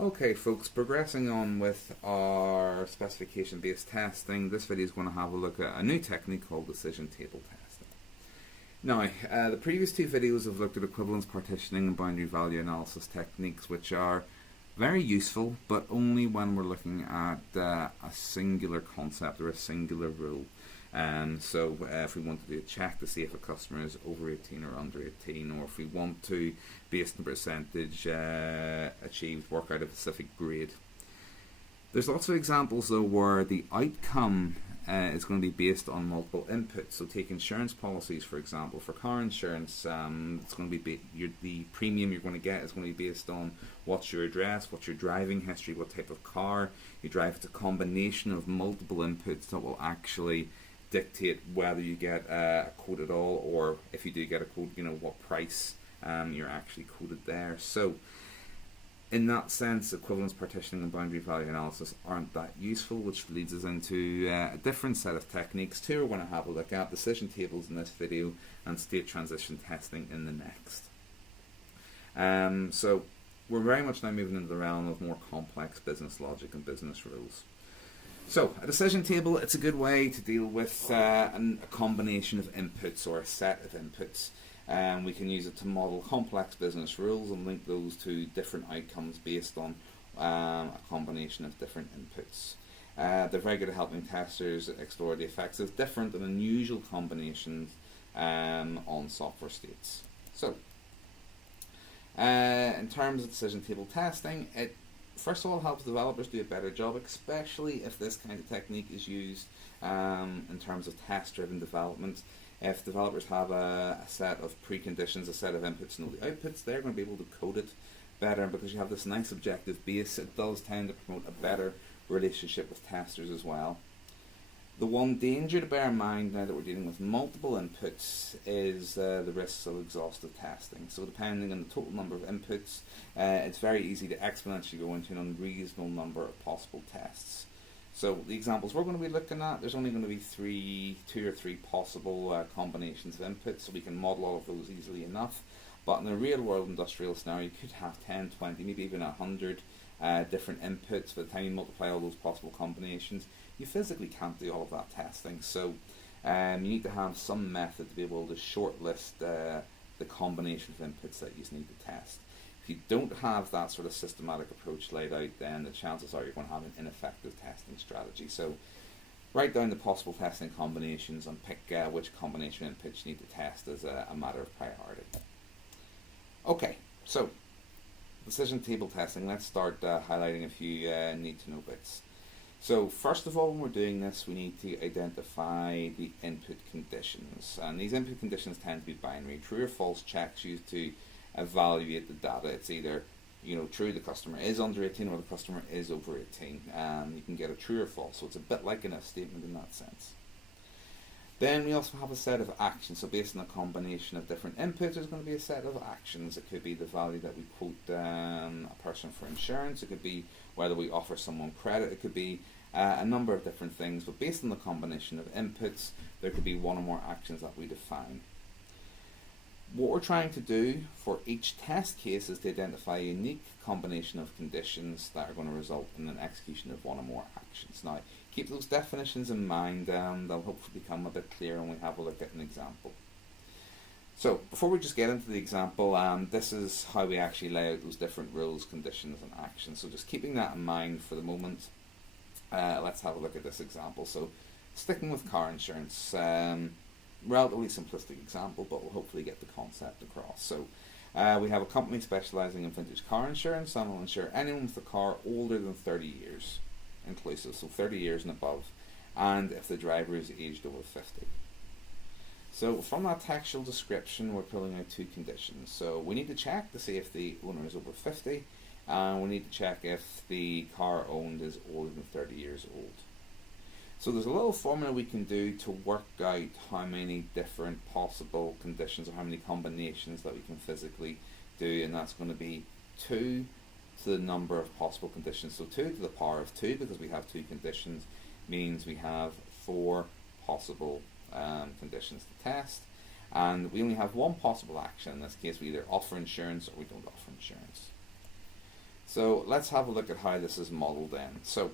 Okay folks, progressing on with our specification based testing, this video is going to have a look at a new technique called decision table testing. Now, the previous two videos have looked at equivalence partitioning and boundary value analysis techniques, which are very useful, but only when we're looking at a singular concept or a singular rule. So if we want to do a check to see if a customer is over 18 or under 18, or if we want to, based on percentage achieved, work out a specific grade. There's lots of examples though where the outcome is going to be based on multiple inputs. So take insurance policies, for example. For car insurance, it's going to be the premium you're going to get is going to be based on what's your address, what's your driving history, what type of car you drive. It's a combination of multiple inputs that will actually dictate whether you get a quote at all, or if you do get a quote, what price you're actually quoted there. So in that sense, equivalence partitioning and boundary value analysis aren't that useful, which leads us into a different set of techniques. Two we're going to have a look at: decision tables in this video and state transition testing in the next. So we're very much now moving into the realm of more complex business logic and business rules. So a decision table, it's a good way to deal with a combination of inputs or a set of inputs. We can use it to model complex business rules and link those to different outcomes based on a combination of different inputs. They're very good at helping testers explore the effects of different and unusual combinations on software states. So in terms of decision table testing, it first of all helps developers do a better job, especially if this kind of technique is used in terms of test-driven development. If developers have a set of preconditions, a set of inputs and all the outputs, they're going to be able to code it better. And because you have this nice objective base, it does tend to promote a better relationship with testers as well. The one danger to bear in mind now that we're dealing with multiple inputs is the risks of exhaustive testing. So depending on the total number of inputs, it's very easy to exponentially go into an unreasonable number of possible tests. So the examples we're going to be looking at, there's only going to be two or three possible combinations of inputs, so we can model all of those easily enough. But in a real world industrial scenario, you could have 10, 20, maybe even 100 different inputs. By the time you multiply all those possible combinations, you physically can't do all of that testing. So you need to have some method to be able to shortlist the combination of inputs that you need to test. If you don't have that sort of systematic approach laid out, then the chances are you're going to have an ineffective testing strategy. So write down the possible testing combinations and pick which combination of inputs you need to test as a matter of priority. Okay, so decision table testing. Let's start highlighting a few need-to-know bits. So first of all, when we're doing this, we need to identify the input conditions. And these input conditions tend to be binary, true or false checks used to evaluate the data. It's either true the customer is under 18 or the customer is over 18. You can get a true or false, so it's a bit like an if statement in that sense. Then we also have a set of actions. So based on a combination of different inputs, there's going to be a set of actions. It could be the value that we quote a person for insurance. It could be whether we offer someone credit. It could be a number of different things. But based on the combination of inputs, there could be one or more actions that we define. What we're trying to do for each test case is to identify a unique combination of conditions that are going to result in an execution of one or more actions. Now, keep those definitions in mind, they'll hopefully become a bit clearer when we have a look at an example. So, before we just get into the example, this is how we actually lay out those different rules, conditions and actions. So just keeping that in mind for the moment, let's have a look at this example. So, sticking with car insurance, relatively simplistic example, but we'll hopefully get the concept across. So we have a company specializing in vintage car insurance, and will insure anyone with a car older than 30 years inclusive, so 30 years and above, and if the driver is aged over 50. So from that textual description, we're pulling out two conditions. So we need to check to see if the owner is over 50, and we need to check if the car owned is older than 30 years old. So there's a little formula we can do to work out how many different possible conditions or how many combinations that we can physically do, and that's going to be 2 to the number of possible conditions. So 2 to the power of 2, because we have 2 conditions, means we have 4 possible conditions to test, and we only have one possible action. In this case, we either offer insurance or we don't offer insurance. So let's have a look at how this is modelled then. So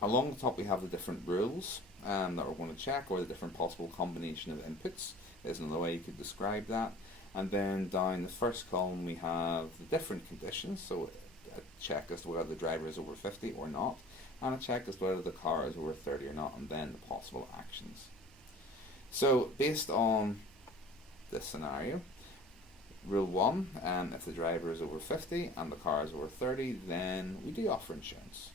along the top we have the different rules that we're going to check, or the different possible combination of inputs is another way you could describe that. And then down the first column we have the different conditions, so a check as to whether the driver is over 50 or not, and a check as to whether the car is over 30 or not, and then the possible actions. So based on this scenario, rule 1, if the driver is over 50 and the car is over 30, then we do offer insurance.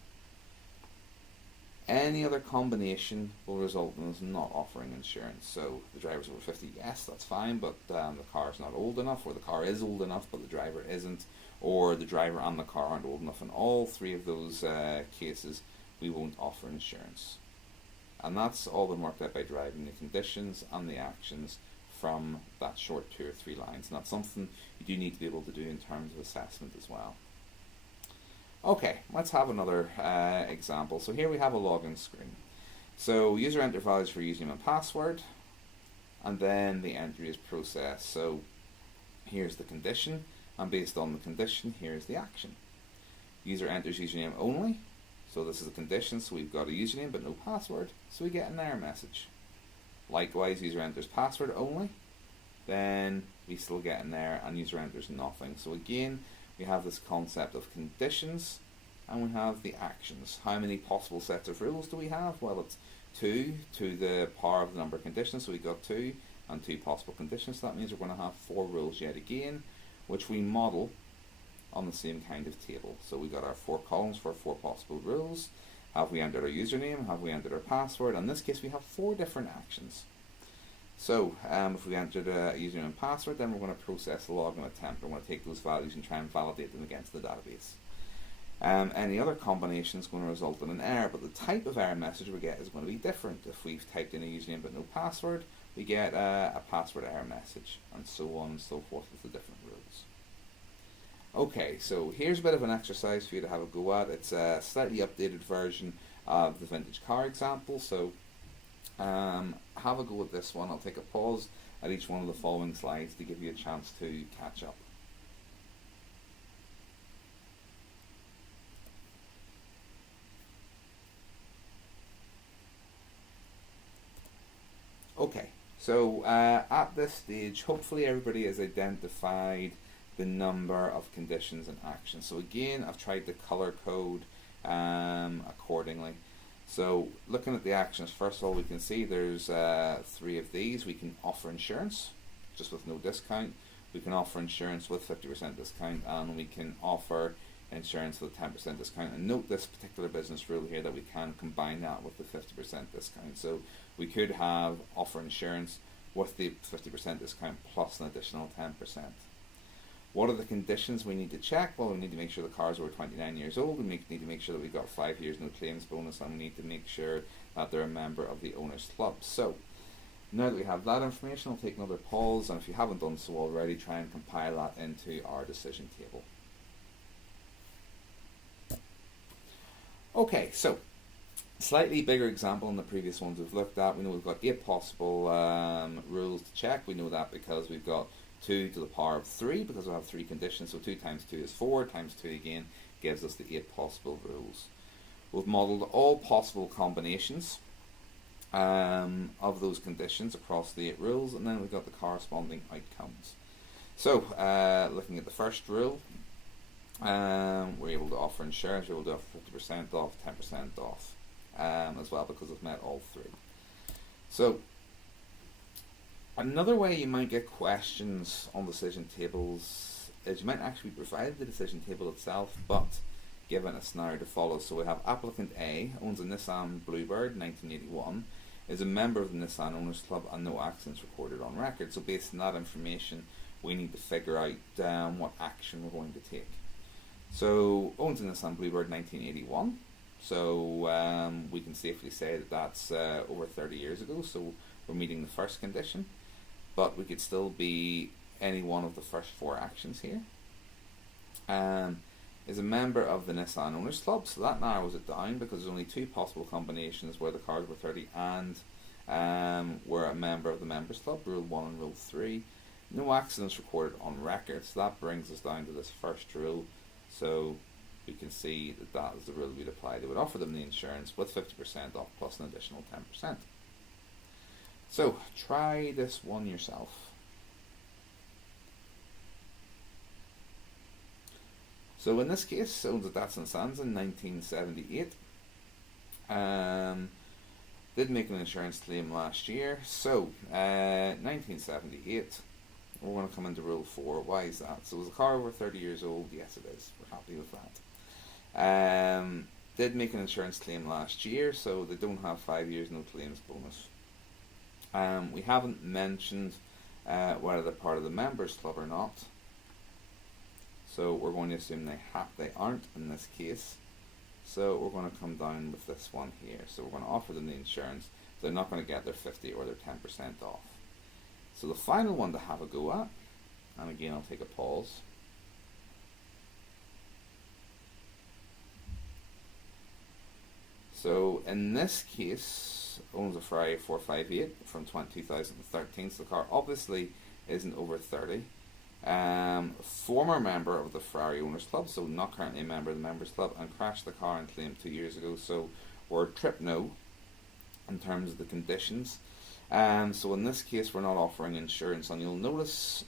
Any other combination will result in us not offering insurance. So the driver's over 50, yes, that's fine, but the car's not old enough, or the car is old enough but the driver isn't, or the driver and the car aren't old enough. In all three of those cases, we won't offer insurance. And that's all been worked out by deriving the conditions and the actions from that short 2 or 3 lines. And that's something you do need to be able to do in terms of assessment as well. Okay, let's have another example. So here we have a login screen. So user enter values for username and password, and then the entry is processed. So here's the condition, and based on the condition, here's the action. User enters username only, so this is a condition, so we've got a username but no password, so we get an error message. Likewise, user enters password only, then we still get an error, and user enters nothing. So again, we have this concept of conditions, and we have the actions. How many possible sets of rules do we have? Well, it's 2 to the power of the number of conditions, so we've got 2 and 2 possible conditions. So that means we're going to have 4 rules yet again, which we model on the same kind of table. So we've got our 4 columns for 4 possible rules. Have we entered our username? Have we entered our password? In this case, we have 4 different actions. So if we entered a username and password, then we're going to process the login attempt. We're going to take those values and try and validate them against the database. Any other combination is going to result in an error, but the type of error message we get is going to be different. If we've typed in a username but no password, we get a password error message, and so on and so forth with the different rules. Okay, so here's a bit of an exercise for you to have a go at. It's a slightly updated version of the vintage car example, so have a go at this one. I'll take a pause at each one of the following slides to give you a chance to catch up. Okay, so at this stage, hopefully everybody has identified the number of conditions and actions. So again, I've tried to color code accordingly. So looking at the actions, first of all, we can see there's 3 of these. We can offer insurance just with no discount. We can offer insurance with 50% discount, and we can offer insurance with a 10% discount. And note this particular business rule here that we can combine that with the 50% discount. So we could have offer insurance with the 50% discount plus an additional 10%. What are the conditions we need to check? Well, we need to make sure the car is over 29 years old. We need to make sure that we've got 5 years no claims bonus, and we need to make sure that they're a member of the owners club. So now that we have that information, I'll take another pause, and if you haven't done so already, try and compile that into our decision table. Okay, so slightly bigger example than the previous ones we've looked at. We know we've got 8 possible rules to check. We know that because we've got 2 to the power of 3, because we have 3 conditions. So 2 times 2 is 4, times 2 again gives us the 8 possible rules. We've modelled all possible combinations of those conditions across the 8 rules, and then we've got the corresponding outcomes. So looking at the first rule, we're able to offer insurance. We're able to offer 50% off, 10% off as well, because we've met all 3. So another way you might get questions on decision tables is you might actually provide the decision table itself, but given a scenario to follow. So we have applicant A, owns a Nissan Bluebird 1981, is a member of the Nissan Owners Club, and no accidents recorded on record. So based on that information, we need to figure out what action we're going to take. So owns a Nissan Bluebird 1981, so we can safely say that that's over 30 years ago, so we're meeting the first condition. But we could still be any one of the first 4 actions here. Is a member of the Nissan Owners Club, so that narrows it down because there's only 2 possible combinations where the cars were 30 and were a member of the Members Club, Rule 1 and Rule 3. No accidents recorded on record, so that brings us down to this first rule. So we can see that that is the rule we'd apply. They would offer them the insurance with 50% off plus an additional 10%. So try this one yourself. So in this case, owns a Datsun Sanza in 1978. Did make an insurance claim last year. So 1978. We're going to come into rule 4. Why is that? So is the car over 30 years old? Yes, it is. We're happy with that. Did make an insurance claim last year, so they don't have 5 years no claims bonus. We haven't mentioned whether they're part of the members club or not. So we're going to assume they aren't in this case. So we're going to come down with this one here. So we're going to offer them the insurance. They're not going to get their 50 or their 10% off. So the final one to have a go at, and again I'll take a pause. So in this case, owns a Ferrari 458 from 2013. So the car obviously isn't over 30. Former member of the Ferrari Owners Club, so not currently a member of the Members Club, and crashed the car and claimed 2 years ago. So we're trip no in terms of the conditions. So in this case we're not offering insurance, and you'll notice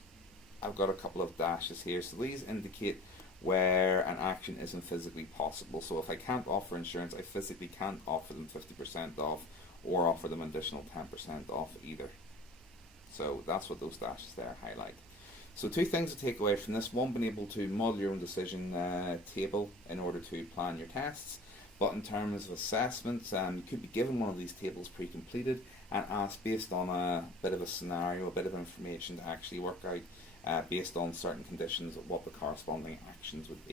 I've got a couple of dashes here. So these indicate where an action isn't physically possible. So if I can't offer insurance, I physically can't offer them 50% off or offer them additional 10% off either. So that's what those dashes there highlight. So 2 things to take away from this. One, being able to model your own decision table in order to plan your tests. But in terms of assessments, you could be given one of these tables pre-completed and asked based on a bit of a scenario, a bit of information to actually work out based on certain conditions what the corresponding actions would be.